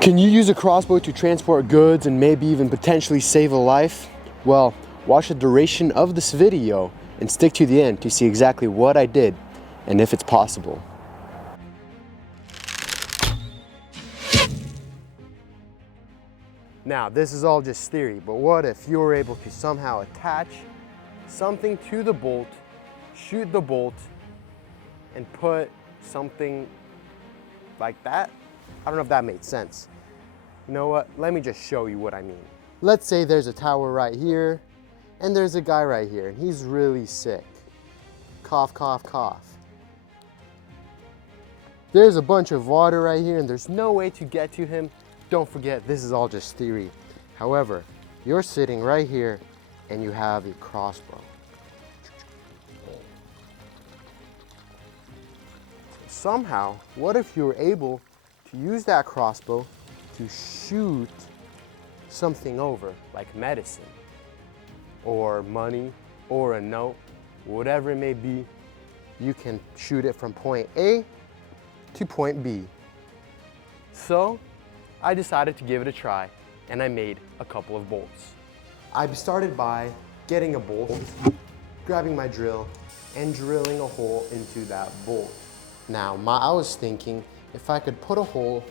Can you use a crossbow to transport goods and maybe even potentially save a life? Well, watch the duration of this video and stick to the end to see exactly what I did and if it's possible. Now, this is all just theory, but what if you were able to somehow attach something to the bolt, shoot the bolt, and put something like that? I don't know if that made sense. You know what? Let me just show you what I mean. Let's say there's a tower right here, and there's a guy right here, and he's really sick. Cough, cough, cough. There's a bunch of water right here, and there's no way to get to him. Don't forget, this is all just theory. However, you're sitting right here, and you have a crossbow. Somehow, what if you were able to use that crossbow to shoot something over, like medicine, or money, or a note, whatever it may be? You can shoot it from point A to point B. So, I decided to give it a try, and I made a couple of bolts. I started by getting a bolt, grabbing my drill, and drilling a hole into that bolt. Now, I was thinking, if I could put a hole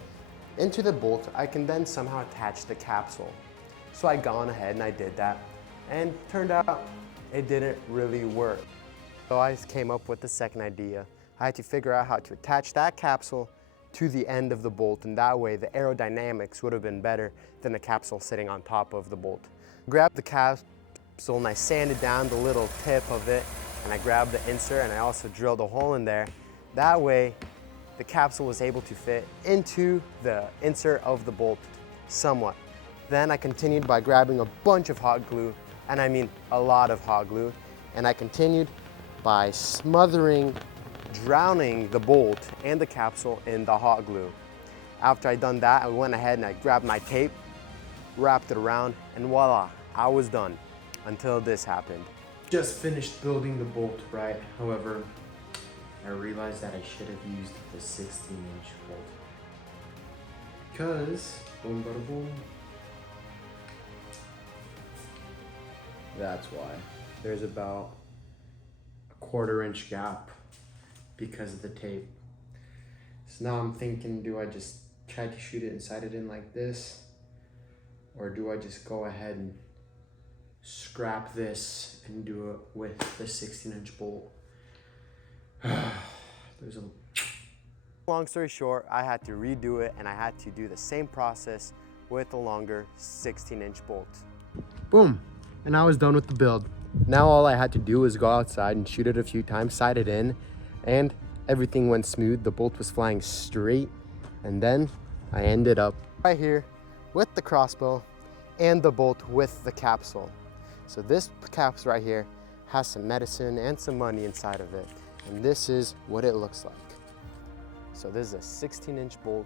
into the bolt, I can then somehow attach the capsule. So I gone ahead and I did that, and turned out it didn't really work. So I came up with the second idea. I had to figure out how to attach that capsule to the end of the bolt, and that way the aerodynamics would have been better than the capsule sitting on top of the bolt. Grabbed the capsule and I sanded down the little tip of it, and I grabbed the insert and I also drilled a hole in there. That way the capsule was able to fit into the insert of the bolt somewhat. Then I continued by grabbing a bunch of hot glue, and I mean a lot of hot glue, and I continued by drowning the bolt and the capsule in the hot glue. After I'd done that, I went ahead and I grabbed my tape, wrapped it around, and voila, I was done until this happened. Just finished building the bolt, right? However, I realized that I should have used the 16-inch bolt. Because, boom, bada, boom. That's why. There's about a 1/4-inch gap because of the tape. So now I'm thinking, do I just try to shoot it and sight it in like this? Or do I just go ahead and scrap this and do it with the 16-inch bolt? Long story short, I had to redo it, and I had to do the same process with a longer 16-inch bolt. Boom, and I was done with the build. Now all I had to do was go outside and shoot it a few times, sight it in, and everything went smooth. The bolt was flying straight, and then I ended up right here with the crossbow and the bolt with the capsule. So this capsule right here has some medicine and some money inside of it, and this is what it looks like. So this is a 16-inch bolt,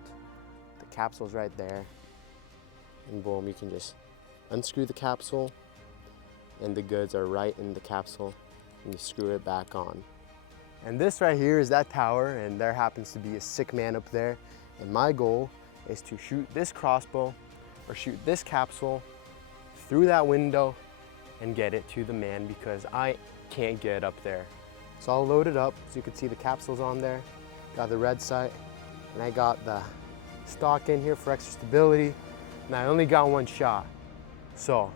the capsule's right there, and boom, you can just unscrew the capsule, and the goods are right in the capsule, and you screw it back on. And this right here is that tower, and there happens to be a sick man up there, and my goal is to shoot this crossbow or shoot this capsule through that window and get it to the man, because I can't get up there. So I'll load it up so you can see the capsules on there. Got the red sight, and I got the stock in here for extra stability, and I only got one shot. So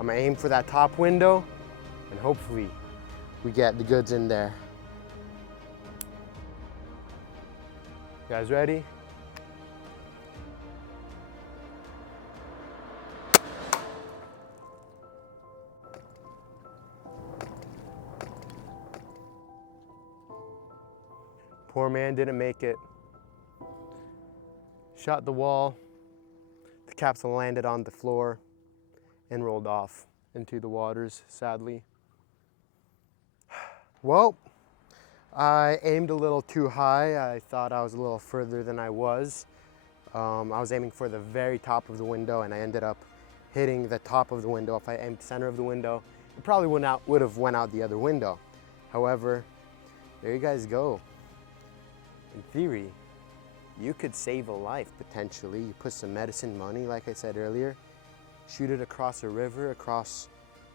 I'm gonna aim for that top window, and hopefully we get the goods in there. You guys ready? Poor man didn't make it. Shot the wall. The capsule landed on the floor and rolled off into the waters, sadly. Well, I aimed a little too high. I thought I was a little further than I was. I was aiming for the very top of the window, and I ended up hitting the top of the window. If I aimed center of the window, it probably would have went out the other window. However, there you guys go. In theory, you could save a life potentially. You put some medicine money, like I said earlier, shoot it across a river, across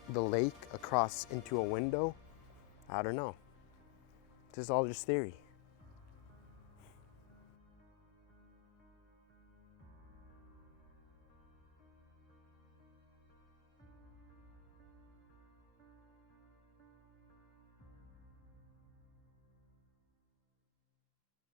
the lake, across into a window. I don't know. This is all just theory.